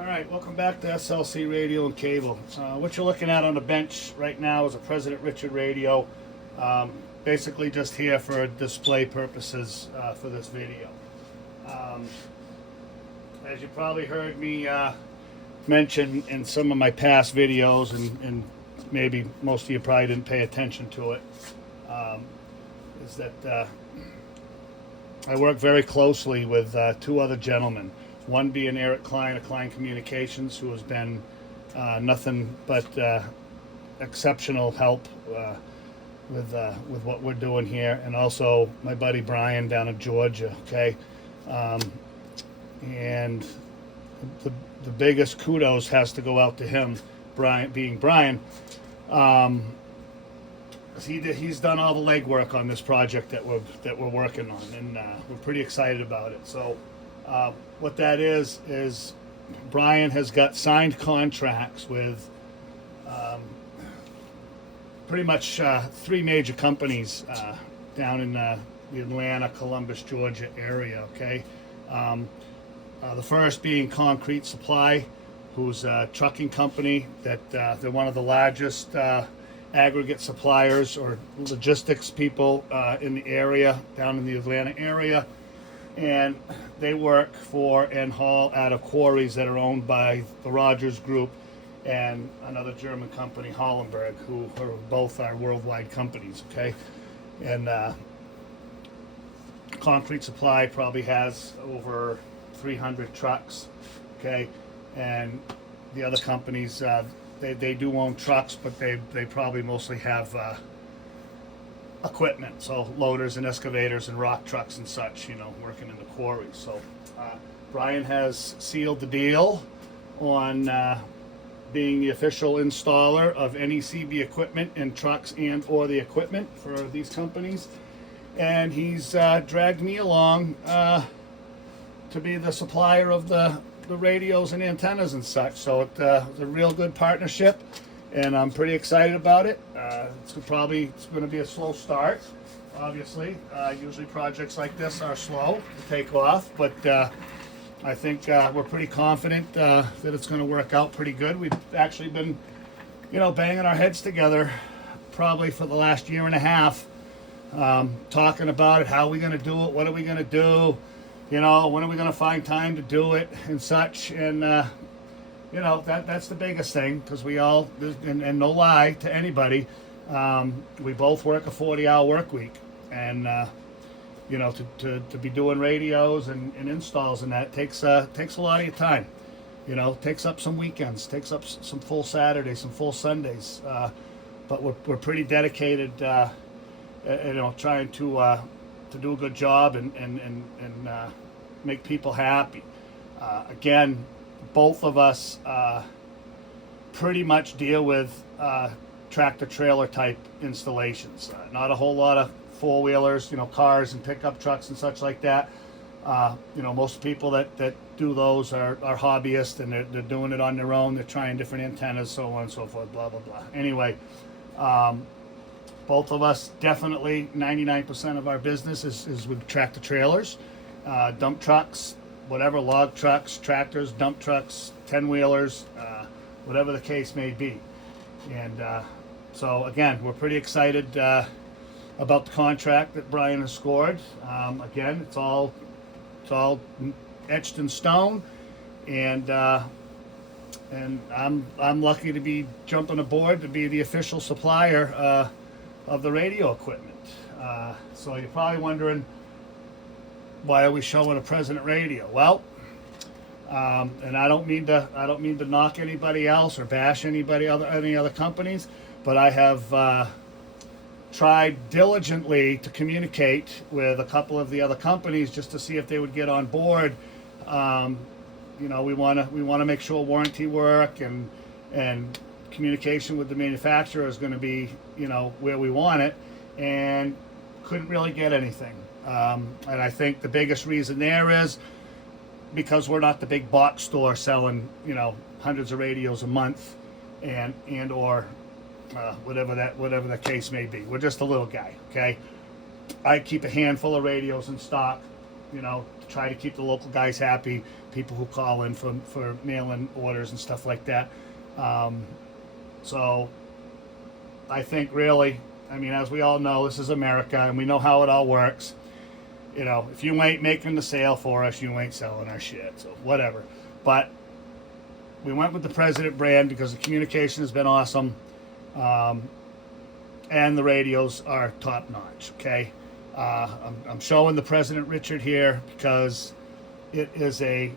All right, welcome back to SLC Radio and Cable. What you're looking at on the bench right now is a President Richard radio. Basically just here for display purposes for this video. As you probably heard me mention in some of my past videos, and maybe most of you probably didn't pay attention to it, is that I work very closely with two other gentlemen. One being Eric Klein of Klein Communications, who has been nothing but exceptional help with what we're doing here, and also my buddy Brian down in Georgia. Okay, and the biggest kudos has to go out to him, Brian. He's done all the legwork on this project that we're working on, and we're pretty excited about it. So. What that is Brian has got signed contracts with pretty much three major companies down in the Atlanta, Columbus, Georgia area. Okay, the first being Concrete Supply, who's a trucking company that they're one of the largest aggregate suppliers or logistics people in the area, down in the Atlanta area. And they work for and haul out of quarries that are owned by the Rogers Group and another German company, Hollenberg, who are both our worldwide companies. Okay, and Concrete Supply probably has over 300 trucks. Okay, and the other companies they do own trucks, but they probably mostly have equipment, so loaders and excavators and rock trucks and such, working in the quarries. So Brian has sealed the deal on being the official installer of any CB equipment in trucks and or the equipment for these companies, and he's dragged me along to be the supplier of the radios and antennas and such. So it's a real good partnership, and I'm pretty excited about it. It's going to be a slow start, obviously. Usually projects like this are slow to take off, but I think we're pretty confident that it's going to work out pretty good. We've actually been, banging our heads together probably for the last year and a half, talking about it. How are we going to do it? What are we going to do? When are we going to find time to do it and such? And that's the biggest thing, because we all, and no lie to anybody, we both work a 40-hour work week, and to be doing radios and installs and that takes a lot of your time. Takes up some weekends, takes up some full Saturdays, some full Sundays, but we're pretty dedicated, trying to do a good job and make people happy. Again, both of us pretty much deal with tractor trailer type installations. Not a whole lot of four-wheelers, cars and pickup trucks and such like that. Most people that do those are hobbyists, and they're doing it on their own. They're trying different antennas, so on and so forth, blah, blah, blah. Anyway, both of us, definitely 99% of our business is with tractor trailers, dump trucks, whatever, log trucks, tractors, dump trucks, 10-wheelers, whatever the case may be. And so again, we're pretty excited about the contract that Brian has scored. Again, it's all etched in stone, and I'm lucky to be jumping aboard to be the official supplier of the radio equipment. So you're probably wondering, why are we showing a President radio? Well, and I don't mean to knock anybody else or bash any other companies, but I have tried diligently to communicate with a couple of the other companies just to see if they would get on board. We want to make sure warranty work and communication with the manufacturer is going to be where we want it, and couldn't really get anything. And I think the biggest reason there is because we're not the big box store selling, hundreds of radios a month, and or whatever the case may be. We're just a little guy, okay? I keep a handful of radios in stock, to try to keep the local guys happy, people who call in for mail-in orders and stuff like that. So I think really, I mean, as we all know, this is America and we know how it all works. You know, if you ain't making the sale for us, you ain't selling our shit, so whatever. But we went with the President brand because the communication has been awesome. And the radios are top notch, okay? I'm showing the President Richard here because it is a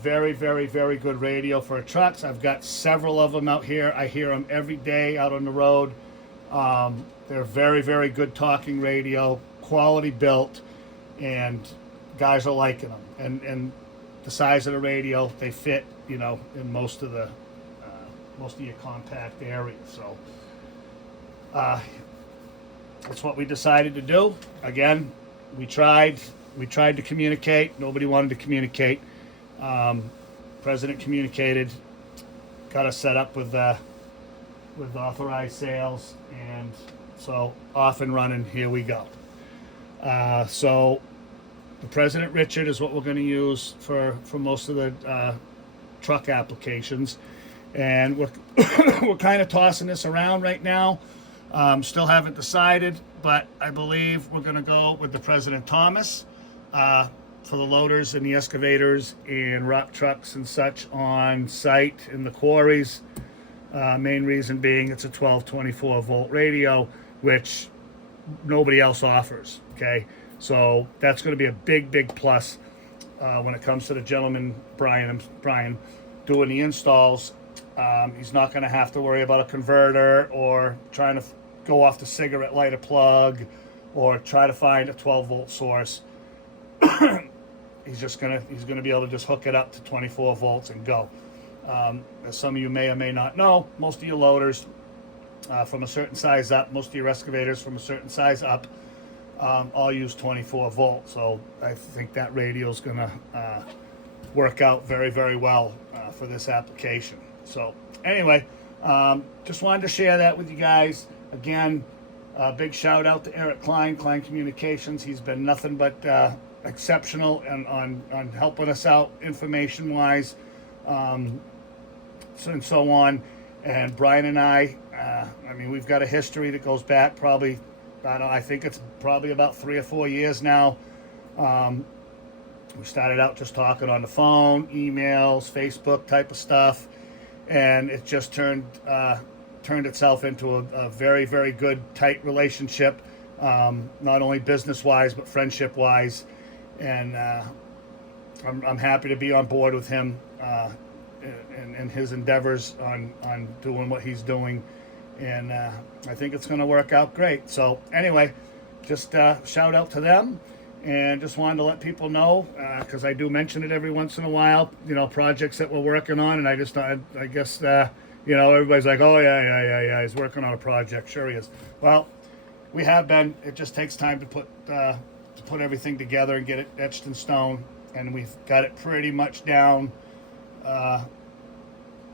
very, very, very good radio for trucks. I've got several of them out here. I hear them every day out on the road. They're very, very good talking radio, quality built, and guys are liking them. And the size of the radio, they fit, you know, in most of your compact areas. So that's what we decided to do. Again, we tried to communicate. Nobody wanted to communicate. President communicated, got us set up with authorized sales, and so off and running. Here we go. So the President Richard is what we're going to use for most of the truck applications, and we're kind of tossing this around right now. Still haven't decided, but I believe we're going to go with the President Thomas for the loaders and the excavators and rock trucks and such on site in the quarries. Main reason being it's a 12-24 volt radio, which nobody else offers. Okay, so that's going to be a big plus when it comes to the gentleman Brian doing the installs. He's not going to have to worry about a converter or trying to go off the cigarette lighter plug or try to find a 12 volt source. He's going to be able to just hook it up to 24 volts and go. As some of you may or may not know, most of your loaders from a certain size up, most of your excavators from a certain size up, all use 24 volts. So I think that radio is going to work out very, very well for this application. So anyway, just wanted to share that with you guys. Again, big shout out to Eric Klein Communications. He's been nothing but exceptional on helping us out information wise, and so on. And Brian and I mean, we've got a history that goes back probably, I think it's probably about 3 or 4 years now. We started out just talking on the phone, emails, Facebook type of stuff, and it just turned itself into a very, very good, tight relationship, not only business-wise but friendship-wise. And I'm happy to be on board with him and his endeavors on doing what he's doing, and I think it's going to work out great. So anyway, just shout out to them, and just wanted to let people know, because I do mention it every once in a while, you know, projects that we're working on, and I guess you know, everybody's like, oh yeah, he's working on a project. Sure he is. Well, we have been. It just takes time to put everything together and get it etched in stone, and we've got it pretty much down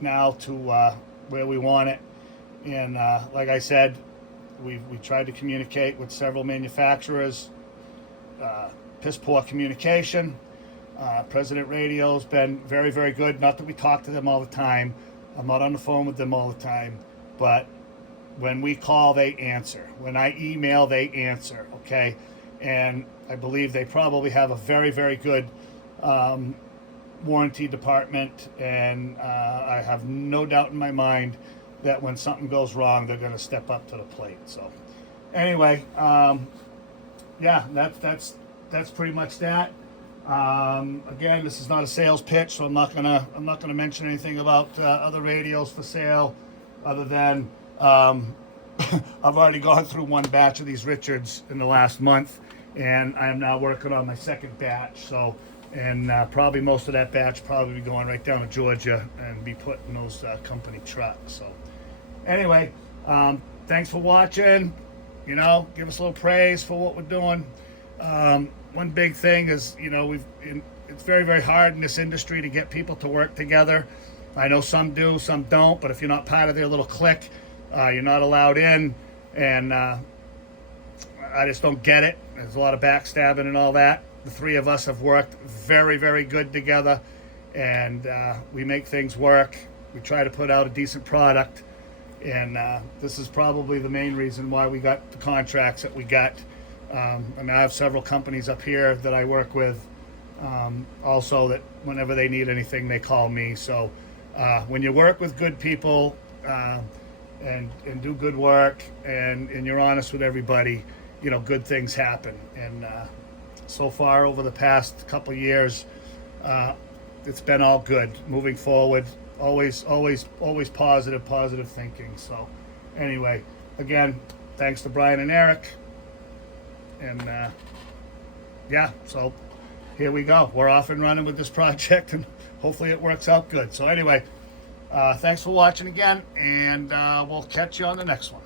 now to where we want it. And like I said, we tried to communicate with several manufacturers. Piss poor communication. President Radio's been very, very good. Not that we talk to them all the time. I'm not on the phone with them all the time, but when we call, they answer. When I email, they answer. Okay, and I believe they probably have a very, very good warranty department, and I have no doubt in my mind that when something goes wrong, they're going to step up to the plate. So anyway, yeah, that's pretty much that. Again, this is not a sales pitch, so I'm not gonna mention anything about other radios for sale, other than I've already gone through one batch of these Richards in the last month, and I am now working on my second batch. So, and probably most of that batch probably be going right down to Georgia and be put in those company trucks. So, anyway, thanks for watching. You know, give us a little praise for what we're doing. One big thing is, you know, it's very, very hard in this industry to get people to work together. I know some do, some don't, but if you're not part of their little clique, you're not allowed in, and I just don't get it. There's a lot of backstabbing and all that. the three of us have worked very, very good together, and we make things work. We try to put out a decent product, and this is probably the main reason why we got the contracts that we got. I mean, I have several companies up here that I work with, also, that whenever they need anything, they call me. So when you work with good people and do good work, and you're honest with everybody, you know, good things happen. And so far over the past couple years, it's been all good. Moving forward, always positive thinking. So anyway, again, thanks to Brian and Eric. And yeah, so here we go. We're off and running with this project, and hopefully it works out good. So anyway, thanks for watching again, and we'll catch you on the next one.